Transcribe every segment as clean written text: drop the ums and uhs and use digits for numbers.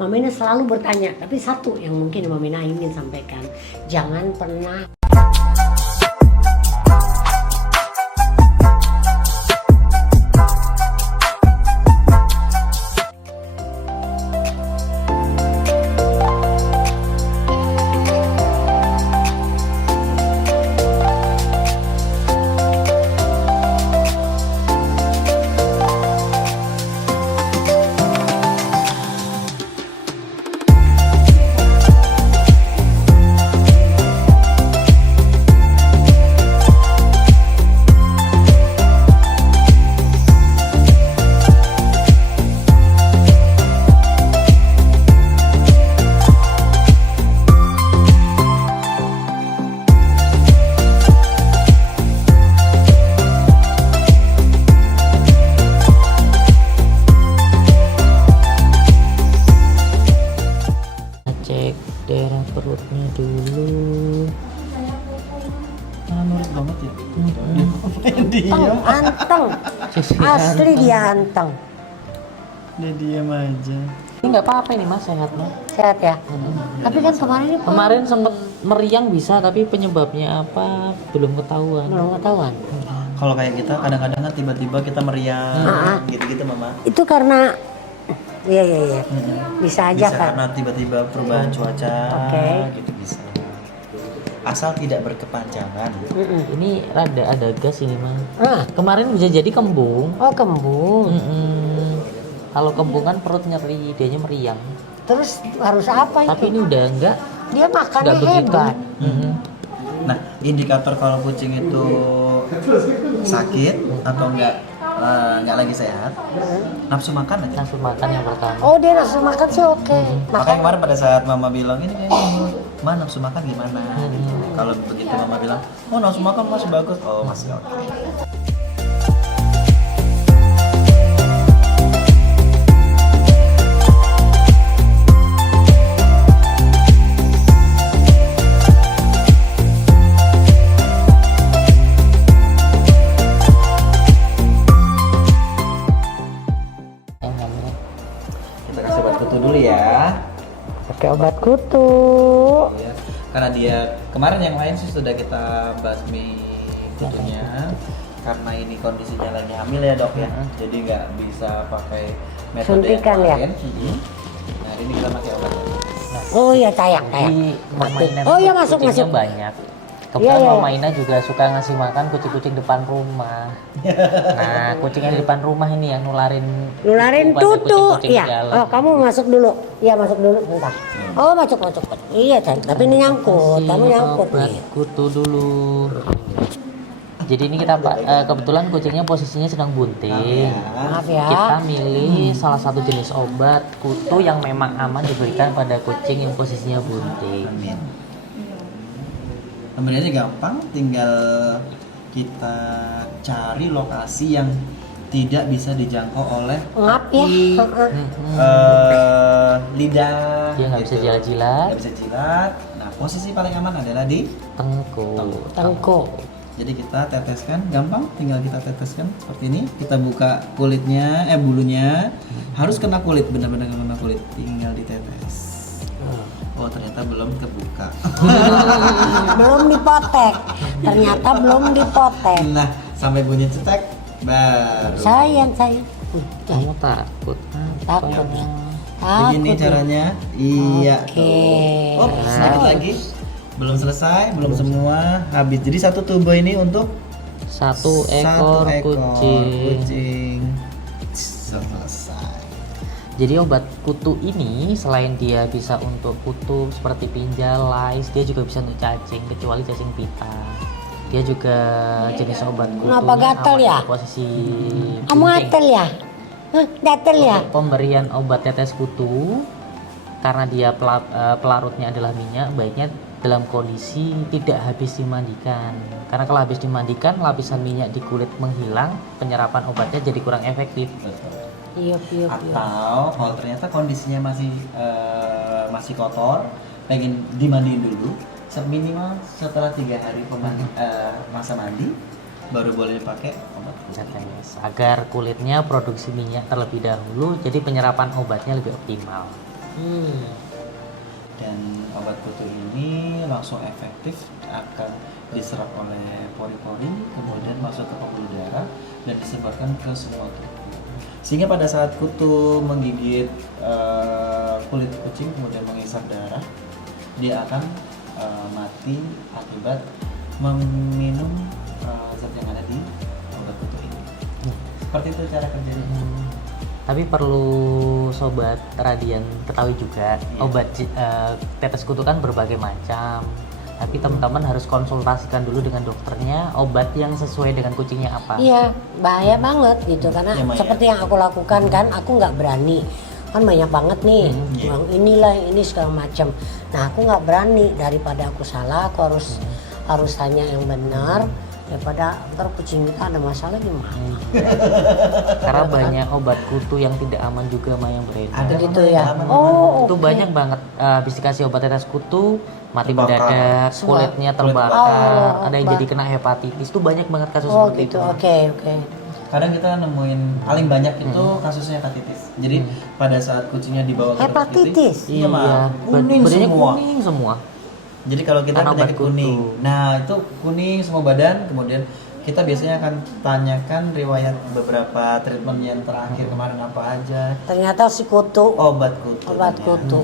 Mama Ina selalu bertanya, tapi satu yang mungkin Mama Ina ingin sampaikan, jangan pernah cek daerah perutnya dulu. Nurut banget ya. anteng, asli dia anteng. Dia diam aja. Ini nggak apa-apa ini mas, sehat mas. Sehat ya. Tapi kan Kemarin sempet meriang bisa, tapi penyebabnya apa belum ketahuan. belum ketahuan. Kalau kayak kita kadang-kadang kan tiba-tiba kita meriang gitu-gitu mama. Itu karena iya. Bisa aja Bisa kan. karena tiba-tiba perubahan cuaca gitu bisa. Asal tidak berkepanjangan. Ini ada gas ini mas. Ah, Kemarin bisa jadi kembung. oh kembung. Kalau kembung kan perut nyeri, dianya meriang. Terus harus apa itu? Tapi ini udah enggak Dia makannya begitu. hebat. Nah, indikator kalau kucing itu sakit atau enggak lagi sehat, nafsu makan aja. Nafsu makan yang pertama. Oh dia nafsu makan sih oke. Makanya kemarin pada saat mama bilang ini kayaknya Ma nafsu makan gimana? Kalau begitu mama bilang, oh nafsu makan masih bagus, oh masih oke. Kita kasih obat kutu dulu ya. Pakai obat kutu. Ya, karena dia kemarin yang lain sih sudah kita basmi kutunya karena ini kondisinya lagi hamil ya dok ya, jadi nggak bisa pakai metode Suntikan ya? yang lain. Nah ini kita pakai obat. Oh iya tayang. Di Mama Ina Oh iya tuh masuk kucingnya masuk. banyak. Kebetulan Iya. Mama Ina juga suka ngasih makan kucing-kucing depan rumah. Nah, kucing yang di depan rumah ini yang nularin Nularin kepada tutu. kucing-kucing Iya. di jalan. Oh kamu masuk dulu. Iya masuk dulu bentar. Oh masuk. Iya tapi ini nyangkut. Kamu nyangkut Obat nih. kutu dulu. Jadi ini kita kebetulan kucingnya posisinya sedang bunting. Maaf ya. Kita milih salah satu jenis obat kutu yang memang aman diberikan pada kucing yang posisinya bunting. Amin. Pembeliannya gampang, tinggal kita cari lokasi yang tidak bisa dijangkau oleh Ngap ya. kaki, lidah. Dia nggak bisa gitu. jilat-jilat. Nggak bisa jilat. Nah posisi paling aman adalah di Tengkuk. Tengkuk. Jadi kita teteskan, gampang, tinggal kita teteskan seperti ini. Kita buka kulitnya, bulunya, harus kena kulit, benar-benar kena kulit, tinggal ditetes. Oh ternyata belum kebuka. Belum dipotek. Ternyata belum dipotek. Nah sampai bunyi cetek, baru. Sayang. Kamu takut? Takut ya. Begini Takut. caranya. Iya. Oke. Tuh. Oh sedikit lagi. Belum selesai, belum semua habis. Jadi satu tubuh ini untuk Satu ekor kucing. Selesai. Jadi obat kutu ini selain dia bisa untuk kutu seperti pinjal, lais, dia juga bisa untuk cacing, kecuali cacing pita. Dia juga jenis obat kutu. Kenapa gatal ya? Posisi Kamu bunting. gatel ya? Hah, gatel ya? Untuk pemberian obat tetes kutu, karena dia pelarutnya adalah minyak, baiknya dalam kondisi tidak habis dimandikan. Karena kalau habis dimandikan, lapisan minyak di kulit menghilang, penyerapan obatnya jadi kurang efektif. Iya. Atau kalau ternyata kondisinya masih kotor, pengen dimandiin dulu, minimal setelah 3 hari masa mandi baru boleh dipakai obat kutu. Agar kulitnya produksi minyak terlebih dahulu, jadi penyerapan obatnya lebih optimal. Dan obat kutu ini langsung efektif, akan diserap oleh pori-pori, kemudian masuk ke pembuluh darah dan disebarkan ke semua tubuh. Sehingga pada saat kutu menggigit kulit kucing kemudian mengisap darah, dia akan mati akibat meminum zat yang ada di obat kutu ini. Seperti itu cara kerjanya. Tapi perlu sobat Radian ketahui juga, obat tetes kutu kan berbagai macam. Tapi teman-teman harus konsultasikan dulu dengan dokternya obat yang sesuai dengan kucingnya apa. Iya, bahaya banget gitu karena Ya, Maya. seperti yang aku lakukan kan, aku nggak berani. Kan banyak banget nih, yang inilah ini segala macam. Nah, aku nggak berani, daripada aku salah, aku harus tanya yang benar daripada ntar kucing kita ada masalah gimana. Karena banyak obat kutu yang tidak aman juga yang beredar. Ada Gitu Maya, ya. aman. Oh, Itu oke. banyak banget habis dikasih obat tetes kutu mati Terbakar. mendadak, Semua. kulitnya Kulit terbakar, bakar. ada yang Oh, jadi kena hepatitis. Itu banyak banget kasus Oh seperti gitu, itu. oke. Kadang kita nemuin paling banyak itu kasusnya hepatitis. Jadi pada saat kucingnya dibawa ke dokter Hepatitis? iya mah kuning badannya semua. kuning semua. Jadi kalau kita Karena penyakit obat kutu. kuning, nah itu kuning semua badan, kemudian kita biasanya akan tanyakan riwayat beberapa treatment yang terakhir kemarin apa aja. Ternyata si kutu. Obat kutu. Obat ternyata. kutu.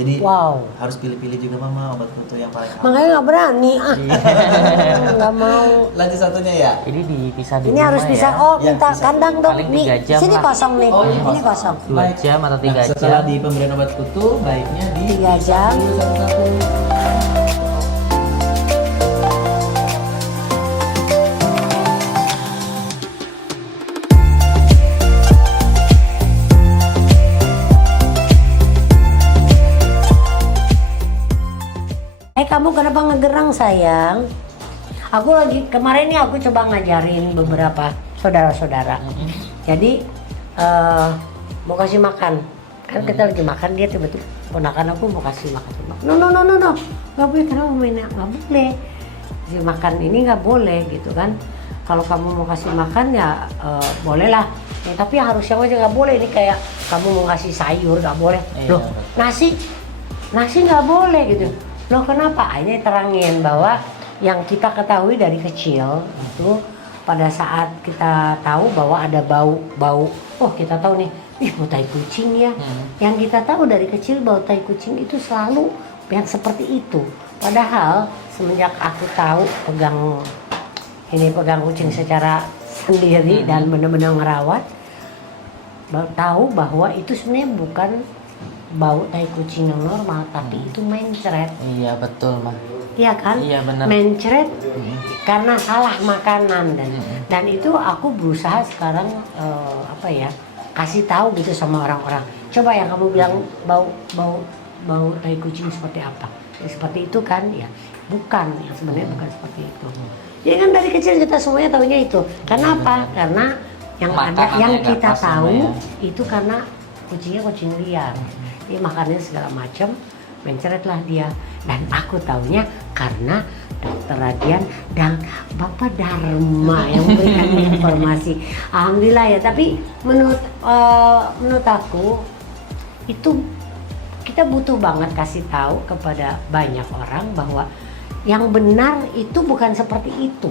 Jadi Wow. harus pilih-pilih juga mama obat kutu yang paling aman. Makanya nggak berani nggak mau. Lanjut satunya ya. Ini dipisah di Ini rumah harus ya. bisa. Ya, Oh, minta bisa. kandang dong. Paling Nih, 3 jam sini lah. kosong nih. Oh, iya, Ini kosong. 2 jam atau 3 Setelah jam. di pemberian obat kutu, baiknya di 3 jam. dulu satu-satu. Kamu kenapa ngegerang sayang? Aku lagi kemarin nih aku coba ngajarin beberapa saudara-saudara. Jadi mau kasih makan, kan kita lagi makan dia tiba-tiba ponakan aku mau kasih makan. No, nggak boleh, kenapa mainnya nggak boleh. Kasih makan ini nggak boleh gitu kan. Kalau kamu mau kasih makan ya boleh lah. Ya, tapi harus yang aja nggak boleh. Ini kayak kamu mau kasih sayur nggak boleh. Iya, Loh, nasi nggak boleh gitu. Loh kenapa? Ini terangin bahwa yang kita ketahui dari kecil itu pada saat kita tahu bahwa ada bau, oh kita tahu nih, bau tai kucing ya. Yang kita tahu dari kecil bau tai kucing itu selalu yang seperti itu. Padahal semenjak aku tahu pegang kucing secara sendiri dan benar-benar ngerawat, tahu bahwa itu sebenarnya bukan bau tai kucing yang normal, tapi itu mencret. Iya betul mah. Iya kan? Iya, benar. Mencret karena salah makanan dan itu aku berusaha sekarang kasih tahu gitu sama orang-orang. Coba yang kamu bilang bau tai kucing seperti apa? Ya, seperti itu kan? Ya bukan, yang sebenarnya bukan seperti itu. Ya kan dari kecil kita semuanya tahunya itu. Karena apa? Karena yang ada Makanannya yang nggak kita pas tahu namanya. itu karena kucingnya kucing liar. Dia makannya segala macam, mencretlah dia. Dan aku taunya karena Dokter Radian dan Bapak Dharma yang memberikan informasi. Alhamdulillah ya. Tapi menurut aku itu kita butuh banget kasih tahu kepada banyak orang bahwa yang benar itu bukan seperti itu.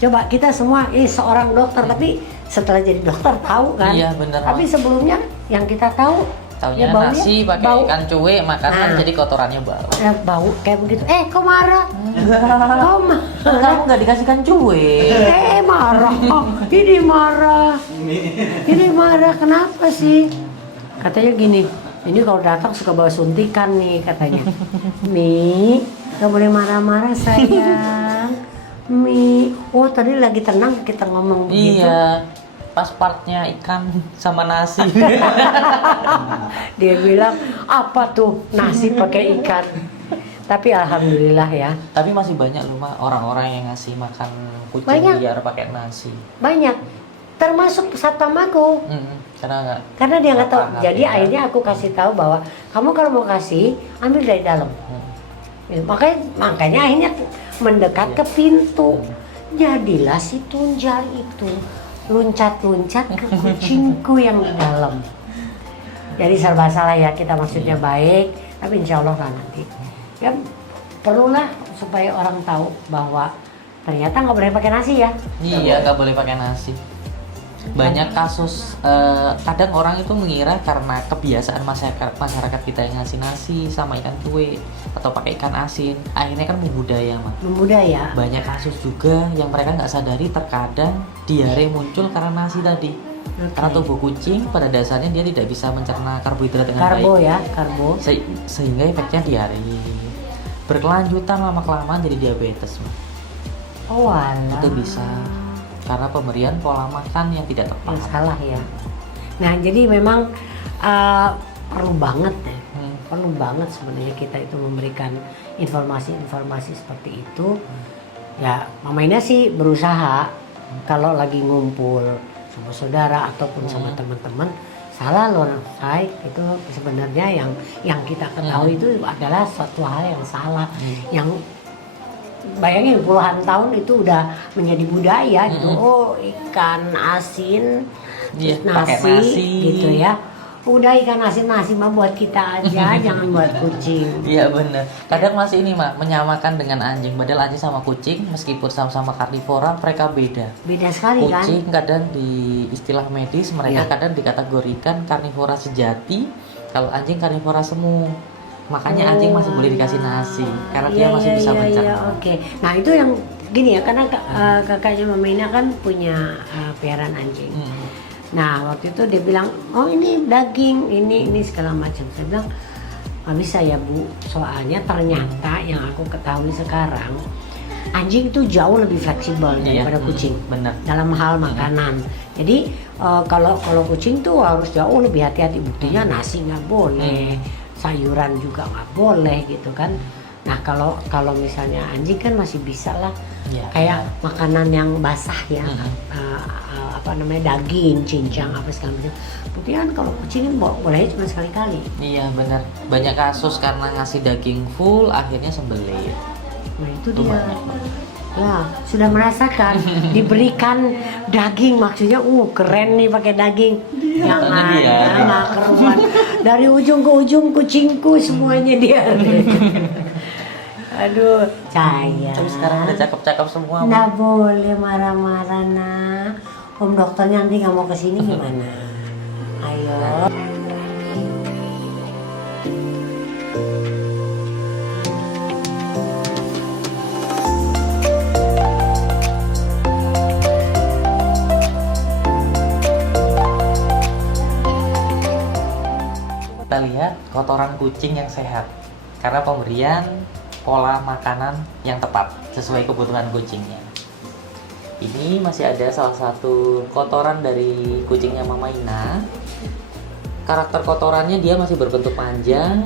Coba kita semua seorang dokter, tapi setelah jadi dokter tahu kan. Iya, bener. Tapi sebelumnya yang kita tahu Taunya baunya nasi pakai bau. ikan cuek, makan Nah. jadi kotorannya bau. Bau kayak begitu. Kok marah? Kok marah? Kamu nggak dikasih ikan cuek. Marah. Ini marah. Ini marah. Kenapa sih? Katanya gini. Ini kalau datang suka bawa suntikan nih katanya. Mi, gak boleh marah-marah sayang. Mi, oh tadi lagi tenang kita ngomong begitu. Iya. Pas partnya ikan sama nasi. Dia bilang apa tuh nasi pakai ikan. Tapi alhamdulillah ya. Tapi masih banyak loh Mak, orang-orang yang ngasih makan kucing Banyak. liar pakai nasi. Banyak. Termasuk satpam aku. Karena dia nggak tahu. Paham, Jadi ya. akhirnya aku kasih tahu bahwa kamu kalau mau kasih ambil dari dalam. Ya, makanya akhirnya mendekat ke pintu. Jadilah si Tunjal itu loncat-loncat ke kucingku yang di dalam. Jadi serba salah ya, kita maksudnya baik, tapi insya Allah lah nanti. Ya perlulah supaya orang tahu bahwa ternyata nggak boleh pakai nasi ya. Iya, nggak boleh pakai nasi. Banyak kasus, kadang orang itu mengira karena kebiasaan masyarakat kita yang ngasih nasi sama ikan tue atau pakai ikan asin, akhirnya kan membudaya, Mak. Membudaya. Banyak kasus juga yang mereka nggak sadari terkadang diare muncul karena nasi tadi. Karena tubuh kucing pada dasarnya dia tidak bisa mencerna karbohidrat dengan Karbo baik. ya, karbo. Sehingga efeknya diare. Berkelanjutan lama-kelamaan jadi diabetes, Mak. Oh alah. Itu bisa karena pemberian pola makan yang tidak tepat. Yang salah ya. Nah jadi memang perlu banget ya, perlu banget sebenarnya kita itu memberikan informasi-informasi seperti itu. Ya Mama Ina sih berusaha kalau lagi ngumpul sama saudara ataupun sama teman-teman, salah loh Say, itu sebenarnya yang kita ketahui itu adalah suatu hal yang salah, yang bayangin puluhan tahun itu udah menjadi budaya gitu. Oh ikan asin, Iya, terus pakai nasi, nasi gitu ya. Udah ikan asin nasi mah buat kita aja, jangan buat kucing. Iya benar. Kadang masih ini, Mak, menyamakan dengan anjing. Padahal anjing sama kucing meskipun sama-sama karnivora mereka beda. Beda sekali kan. Kucing kadang di istilah medis mereka Iya. kadang dikategorikan karnivora sejati, kalau anjing karnivora semu. Makanya anjing masih boleh dikasih nasi karena dia masih bisa mencerna. Oke. Nah itu yang gini ya, karena kakaknya Mama Ina kan punya peliharaan anjing. Nah waktu itu dia bilang, oh ini daging, ini segala macam. Saya bilang nggak bisa ya Bu, soalnya ternyata yang aku ketahui sekarang anjing itu jauh lebih fleksibel daripada kucing. Benar. Dalam hal makanan. Jadi kalau kucing tuh harus jauh lebih hati-hati. Buktinya nasi nggak boleh, sayuran juga nggak boleh gitu kan. Nah kalau misalnya anjing kan masih bisa lah, Ya, kayak makanan yang basah ya, apa namanya daging, cincang apa segala macam. Buktinya kan kalau kucing kan boleh cuma sekali-kali. Iya benar. Banyak kasus karena ngasih daging full akhirnya sembelih. Nah itu dia. Ya, sudah merasakan diberikan daging, maksudnya keren nih pakai daging. Jangan, dia. nggak keruan. Dari ujung ke ujung kucingku semuanya dia. Aduh, sayang. Tapi sekarang udah cakep-cakep semua. Nggak boleh marah-marah nah. Om dokternya nanti nggak mau kesini gimana? Ayo. Kita lihat kotoran kucing yang sehat karena pemberian pola makanan yang tepat sesuai kebutuhan kucingnya. Ini masih ada salah satu kotoran dari kucingnya Mama Ina. Karakter kotorannya dia masih berbentuk panjang,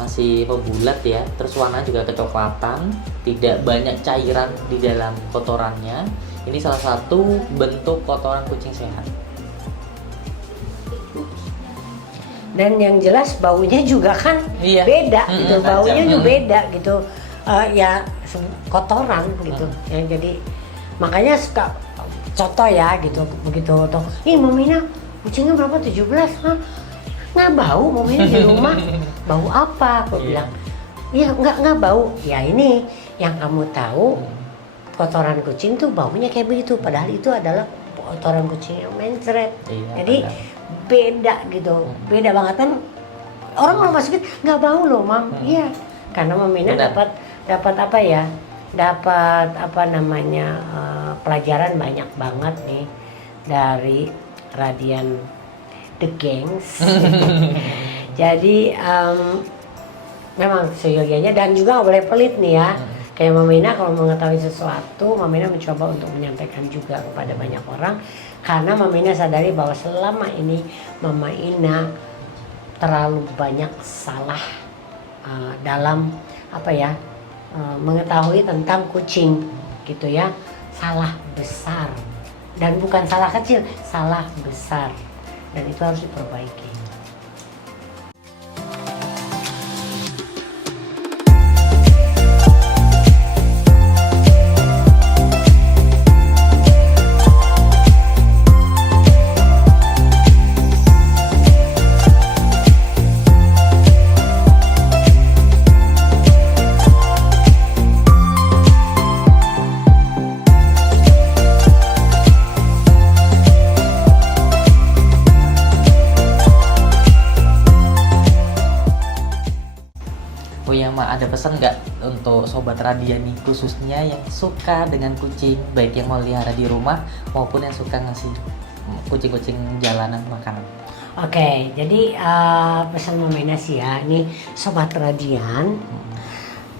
masih membulat ya, terus warna juga kecoklatan, tidak banyak cairan di dalam kotorannya. Ini salah satu bentuk kotoran kucing sehat. Dan yang jelas baunya juga kan Iya. beda gitu, tajam. baunya juga beda gitu. Ya kotoran gitu. Ya, jadi makanya suka contoh ya gitu, begitu tuh. Ih Mamina kucingnya berapa 17? Hah? Nggak bau Mamina di rumah. Bau apa? Aku bilang. Iya nggak bau. Ya ini yang kamu tahu kotoran kucing tuh baunya kayak begitu. Padahal itu adalah kotoran kucing yang mencret. Iya, Jadi beda gitu, beda banget kan. Orang masukin nggak bau loh Mam. Iya, karena Mamina Benar. dapat apa ya? Dapat apa namanya pelajaran banyak banget nih dari Radian The Gangs. Jadi memang seyogianya, dan juga nggak boleh pelit nih ya. Kayak Mama Ina kalau mengetahui sesuatu, Mama Ina mencoba untuk menyampaikan juga kepada banyak orang, karena Mama Ina sadari bahwa selama ini Mama Ina terlalu banyak salah dalam apa ya, mengetahui tentang kucing gitu ya. Salah besar, dan bukan salah kecil, salah besar, dan itu harus diperbaiki. Mama ada pesan nggak untuk Sobat Radian nih, khususnya yang suka dengan kucing, baik yang melihara di rumah maupun yang suka ngasih kucing-kucing jalanan makanan? Oke, jadi pesan Mama Ina sih ya, ini Sobat Radian,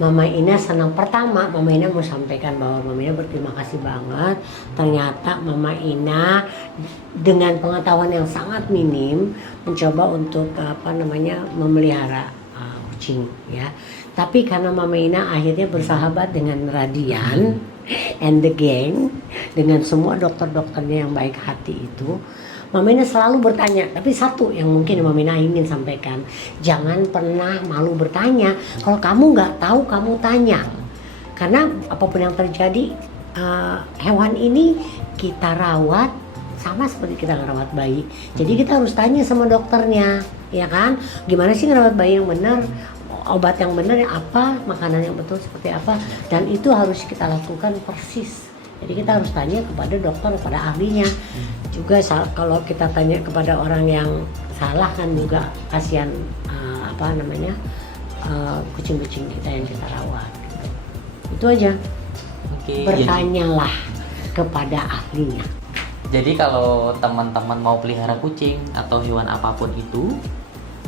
Mama Ina senang. Pertama, Mama Ina mau sampaikan bahwa Mama Ina berterima kasih banget. Ternyata Mama Ina dengan pengetahuan yang sangat minim mencoba untuk memelihara kucing ya. Tapi karena Mama Ina akhirnya bersahabat dengan Radian and the gang, dengan semua dokter-dokternya yang baik hati itu, Mama Ina selalu bertanya. Tapi satu yang mungkin Mama Ina ingin sampaikan, jangan pernah malu bertanya. Kalau kamu nggak tahu, kamu tanya. Karena apapun yang terjadi, hewan ini kita rawat sama seperti kita ngerawat bayi. Jadi kita harus tanya sama dokternya, ya kan? Gimana sih ngerawat bayi yang benar? Obat yang benar yang apa? Makanan yang betul seperti apa? Dan itu harus kita lakukan persis. Jadi kita harus tanya kepada dokter, kepada ahlinya. Juga kalau kita tanya kepada orang yang salah kan juga kasihan kucing-kucing kita yang kita rawat. Gitu. Itu aja. Oke. Bertanyalah kepada ahlinya. Jadi kalau teman-teman mau pelihara kucing atau hewan apapun itu,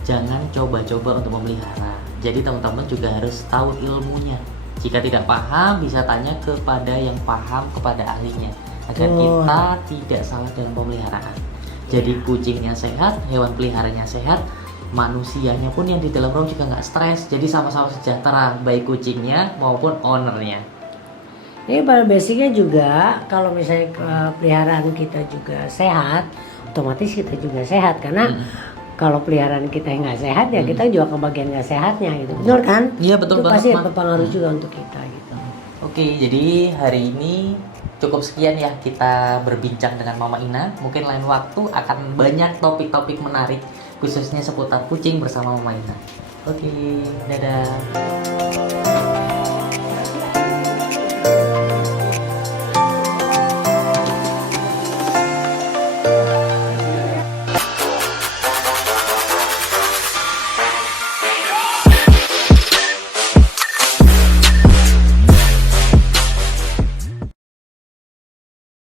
jangan coba-coba untuk memelihara. Jadi teman-teman juga harus tahu ilmunya. Jika tidak paham, bisa tanya kepada yang paham, kepada ahlinya, agar kita tidak salah dalam pemeliharaan. Jadi kucingnya sehat, hewan peliharanya sehat, manusianya pun yang di dalam rumah juga nggak stres. Jadi sama-sama sejahtera, baik kucingnya maupun ownernya. Ini pada basicnya juga kalau misalnya peliharaan kita juga sehat, otomatis kita juga sehat. Karena kalau peliharaan kita yang nggak sehat ya kita juga kebagian nggak sehatnya gitu, betul kan? Iya betul itu banget. Pasti berpengaruh juga untuk kita gitu. Oke, jadi hari ini cukup sekian ya kita berbincang dengan Mama Ina. Mungkin lain waktu akan banyak topik-topik menarik khususnya seputar kucing bersama Mama Ina. Oke, dadah.